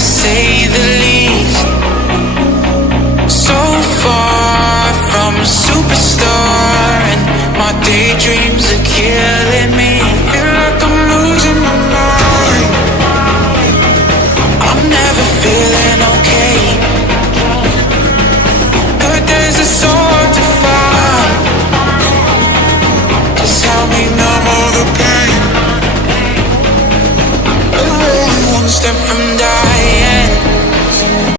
to say the least. So far from a superstar, and my daydreams are killing